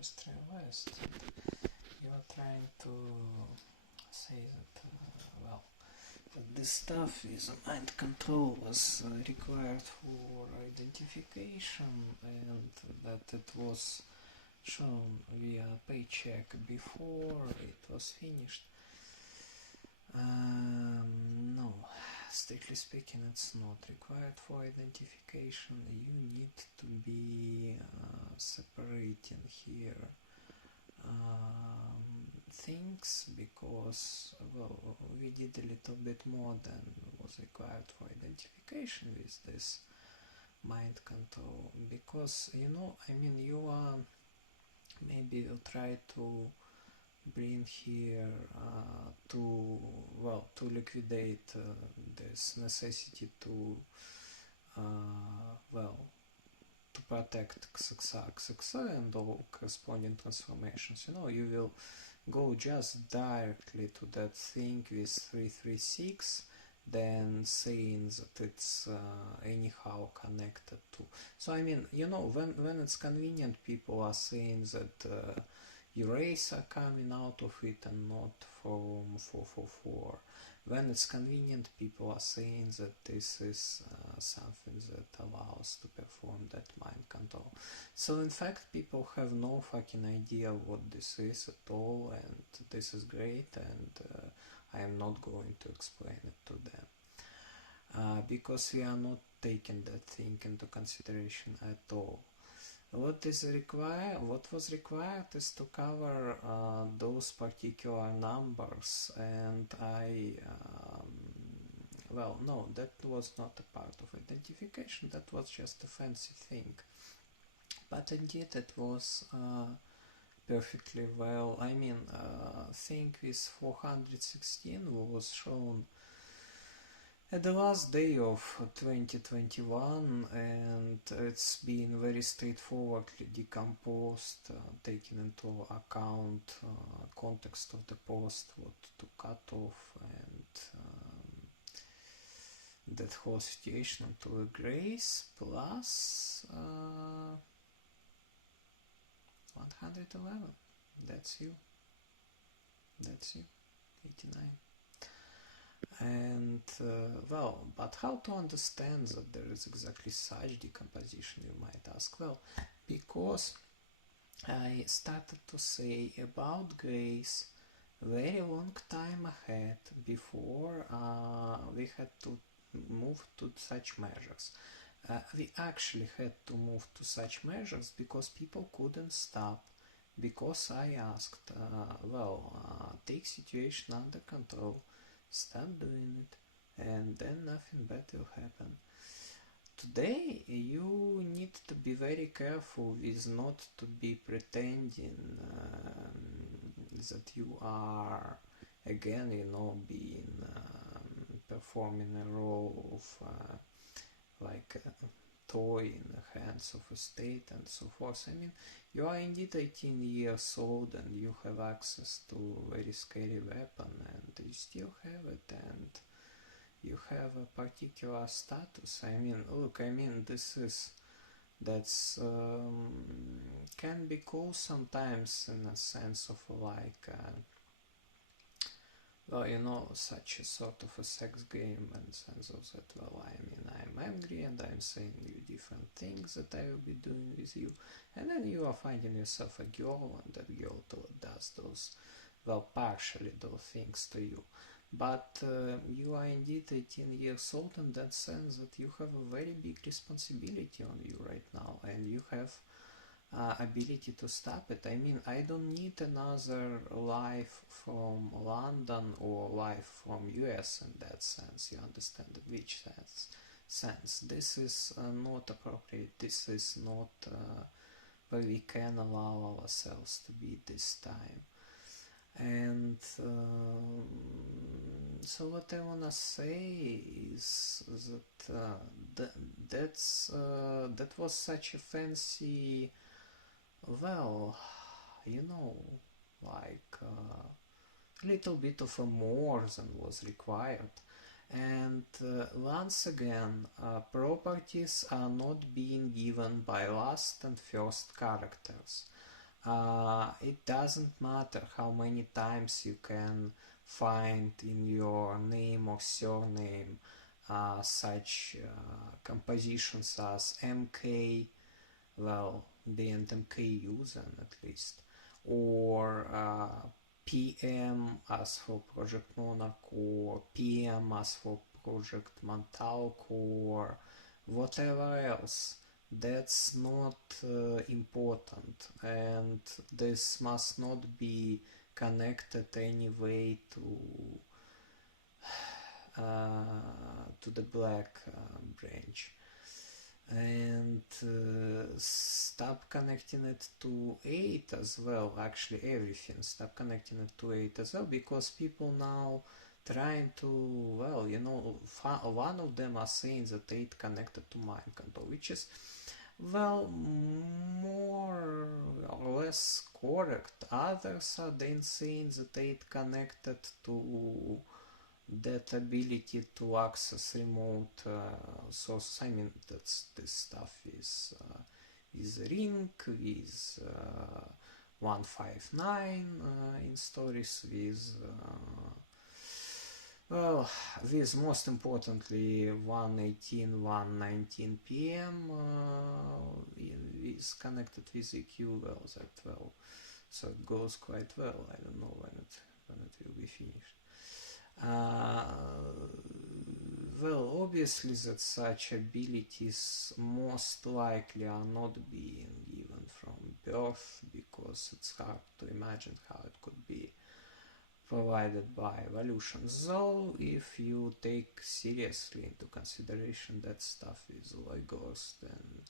just realized you are trying to say that, well, that this stuff is mind control was required for identification and that it was shown via paycheck before it was finished. No, strictly speaking, it's not required for identification. You need to be separating here things because, well, we did a little bit more than was required for identification with this mind control, because you are maybe will try to bring here to liquidate this necessity to to protect XXX and all corresponding transformations. You will go just directly to that thing with 336, then saying that it's anyhow connected to. So when it's convenient, people are saying that arrays are coming out of it and not from 444. When it's convenient, people are saying that this is something that allows to perform that mind control. So in fact, people have no fucking idea what this is at all, and this is great, and I am not going to explain it to them because we are not taking that thing into consideration at all. What was required is to cover those particular numbers, and no, that was not a part of identification, that was just a fancy thing. But indeed it was perfectly well. Thing with 416 was shown at the last day of 2021, and it's been very straightforwardly decomposed, taking into account context of the post, what to cut off, and that whole situation until grace plus 111. That's you, 89. And but how to understand that there is exactly such decomposition, you might ask? Well, because I started to say about grace very long time ahead, before we had to move to such measures. We actually had to move to such measures because people couldn't stop, because I asked, take situation under control, stop doing it, and then nothing bad will happen. Today you need to be very careful with not to be pretending that you are again being performing a role of like a toy in the hands of a state and so forth. You are indeed 18 years old and you have access to a very scary weapon, and you still have it, and you have a particular status. That's can be cool sometimes, in a sense of such a sort of a sex game, in sense of that, I'm angry and I'm saying you different things that I will be doing with you, and then you are finding yourself a girl, and that girl does those, partially those things to you. But you are indeed 18 years old in that sense that you have a very big responsibility on you right now, and you have ability to stop it. I don't need another life from London or life from US in that sense. You understand in which sense. This is not appropriate. This is not where we can allow ourselves to be this time. And so what I wanna say is that that was such a fancy, a little bit of a more than was required. And once again, properties are not being given by last and first characters. It doesn't matter how many times you can find in your name or surname such compositions as MK, well, being MK user at least, or PM as for Project Monarch, or PM as for Project Montauk, or whatever else. That's not important, and this must not be connected anyway to the black branch. And stop connecting it to 8 as well. Actually everything, stop connecting it to 8 as well, because people now trying to, well, you know, one of them are saying that 8 connected to mind control, which is, well, more or less correct. Others are then saying that 8 connected to that ability to access remote sources. I mean, that's this stuff is Ring, with 159 in stories, with well, with most importantly 118, 119 PM is connected with EQ. Well, that well, so it goes quite well. I don't know when it will be finished. Well, obviously that such abilities most likely are not being given from birth, because it's hard to imagine how it could be provided by evolution. Though if you take seriously into consideration that stuff is Logos, then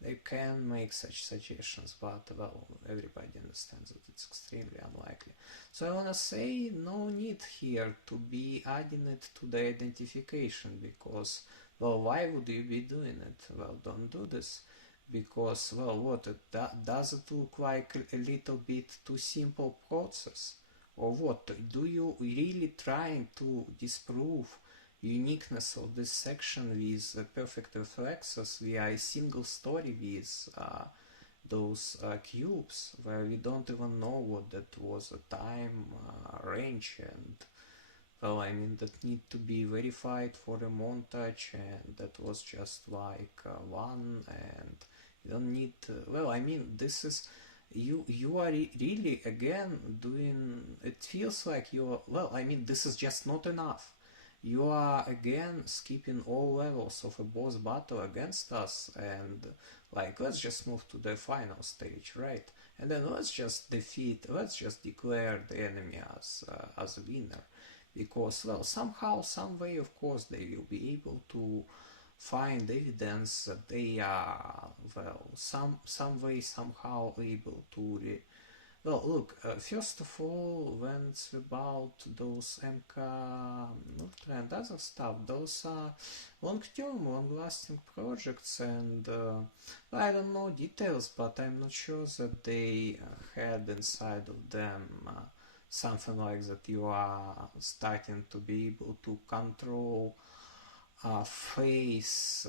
they can make such suggestions, but well, everybody understands that it's extremely unlikely. So I wanna say no need here to be adding it to the identification, because, well, why would you be doing it? Well, don't do this, because, well, what, does it look like a little bit too simple process? Or what, do you really trying to disprove uniqueness of this section with perfect reflexes via a single story with those cubes, where we don't even know what that was a time range, and well, I mean, that need to be verified for a montage, and that was just like one, and you don't need well, I mean, this is you are really again doing, it feels like you're, well, I mean, this is just not enough. You are again skipping all levels of a boss battle against us, and like, let's just move to the final stage, right? And then let's just declare the enemy as a winner, because, well, somehow, some way, of course, they will be able to find evidence that they are, well, some way, somehow able to well, look, first of all, when it's about those MK Ultra and other stuff, those are long-term, long-lasting projects, and I don't know details, but I'm not sure that they had inside of them something like that you are starting to be able to control face,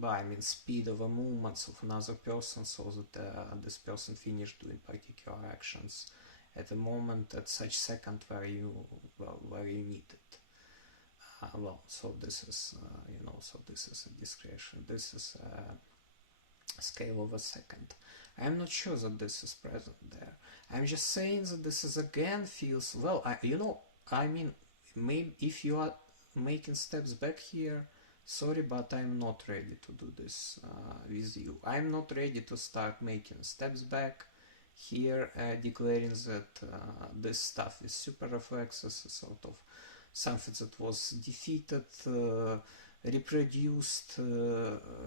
I mean, speed of the movements of another person, so that this person finished doing particular actions at a moment, at such second where you need it. Well, so this is you know, so this is a discretion. This is a scale of a second. I'm not sure that this is present there. I'm just saying that this is again feels, well, you know, I mean, maybe if you are making steps back here, sorry, but I'm not ready to do this with you. I'm not ready to start making steps back here, declaring that this stuff is super reflexes, sort of something that was defeated, reproduced,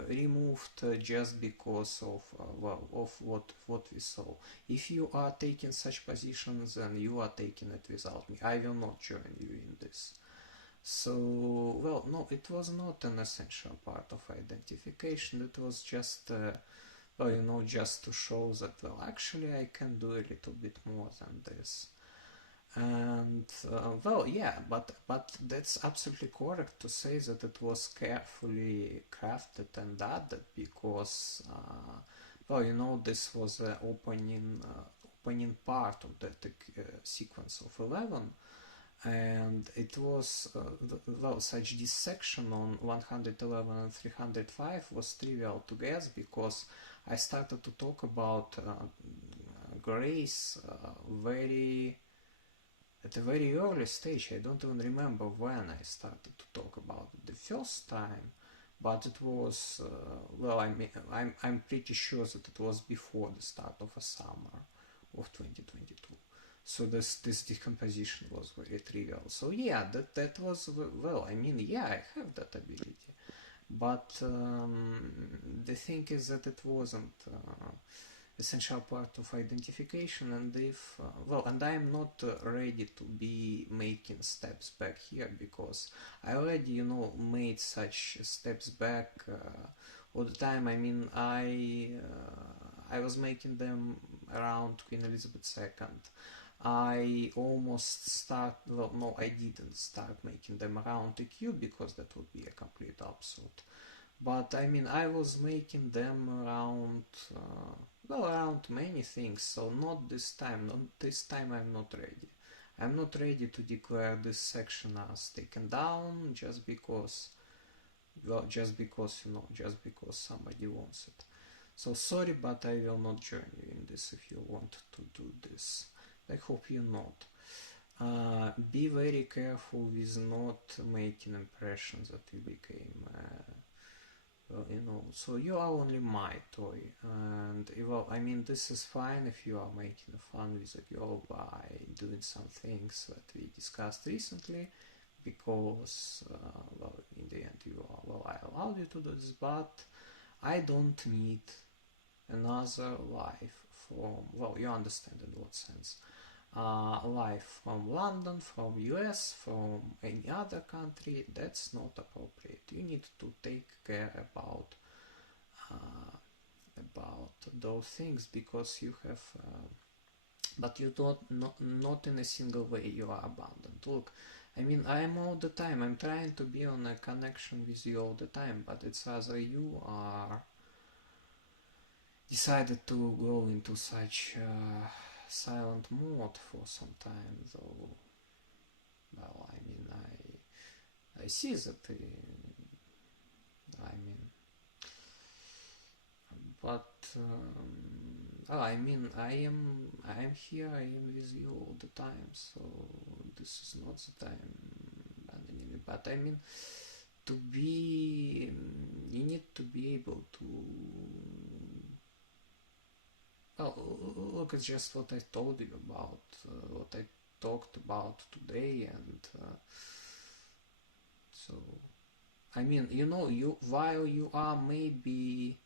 removed just because of well, of what we saw. If you are taking such positions, then you are taking it without me. I will not join you in this. So, well, no, it was not an essential part of identification. It was just, well, you know, just to show that, well, actually I can do a little bit more than this. And, well, yeah, but that's absolutely correct to say that it was carefully crafted and added, because, well, you know, this was the opening part of that sequence of 11, and it was well, such dissection on 111 and 305 was trivial to guess, because I started to talk about grace at a very early stage. I don't even remember when I started to talk about it the first time, but it was well, I'm pretty sure that it was before the start of a summer of 2022. So this decomposition was very trivial. So yeah, that was, well, I mean, yeah, I have that ability, but the thing is that it wasn't essential part of identification, and if well, and I am not ready to be making steps back here, because I already, you know, made such steps back all the time. I mean, I was making them around Queen Elizabeth II. I almost start, well, no, I didn't start making them around EQ, because that would be a complete absurd. But I mean, I was making them around, well, around many things. So not this time. Not this time. I'm not ready. I'm not ready to declare this section as taken down just because, well, just because, you know, just because somebody wants it. So sorry, but I will not join you in this if you want to do this. I hope you not. Be very careful with not making impressions that you became. Well, you know, so you are only my toy, and well, I mean, this is fine if you are making fun with a girl by doing some things that we discussed recently, because well, in the end, you are, well, I allowed you to do this, but I don't need another life from, well, you understand in what sense. Life from London, from US, from any other country, that's not appropriate. You need to take care about those things, because you have but you don't, not in a single way you are abandoned. Look, I mean, I am all the time, I'm trying to be on a connection with you all the time, but it's either you are decided to go into such silent mode for some time, though, well, I mean, I see that, I mean, but, I mean, I am here, I am with you all the time, so this is not that I'm abandoning you, but I mean, to be, you need to be able to, well, look, it's just what I told you about, what I talked about today, and so, I mean, you know, you, while you are maybe,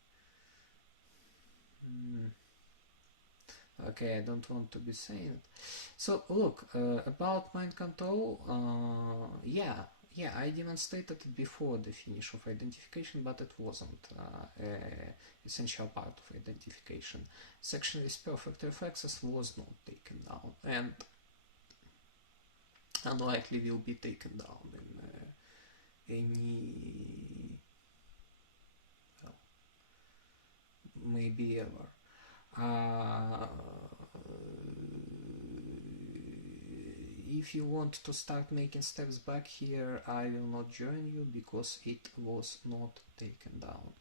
okay, I don't want to be saying it. So look, about mind control, yeah, I demonstrated it before the finish of identification, but it wasn't essential part of identification. Section with perfect reflexes was not taken down, and unlikely will be taken down in any, well, maybe ever. If you want to start making steps back here, I will not join you, because it was not taken down.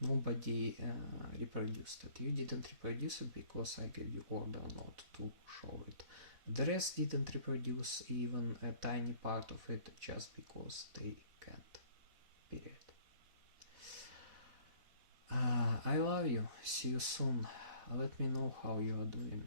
Nobody reproduced it. You didn't reproduce it because I gave you order not to show it. The rest didn't reproduce even a tiny part of it, just because they can't. Period. I love you. See you soon. Let me know how you are doing.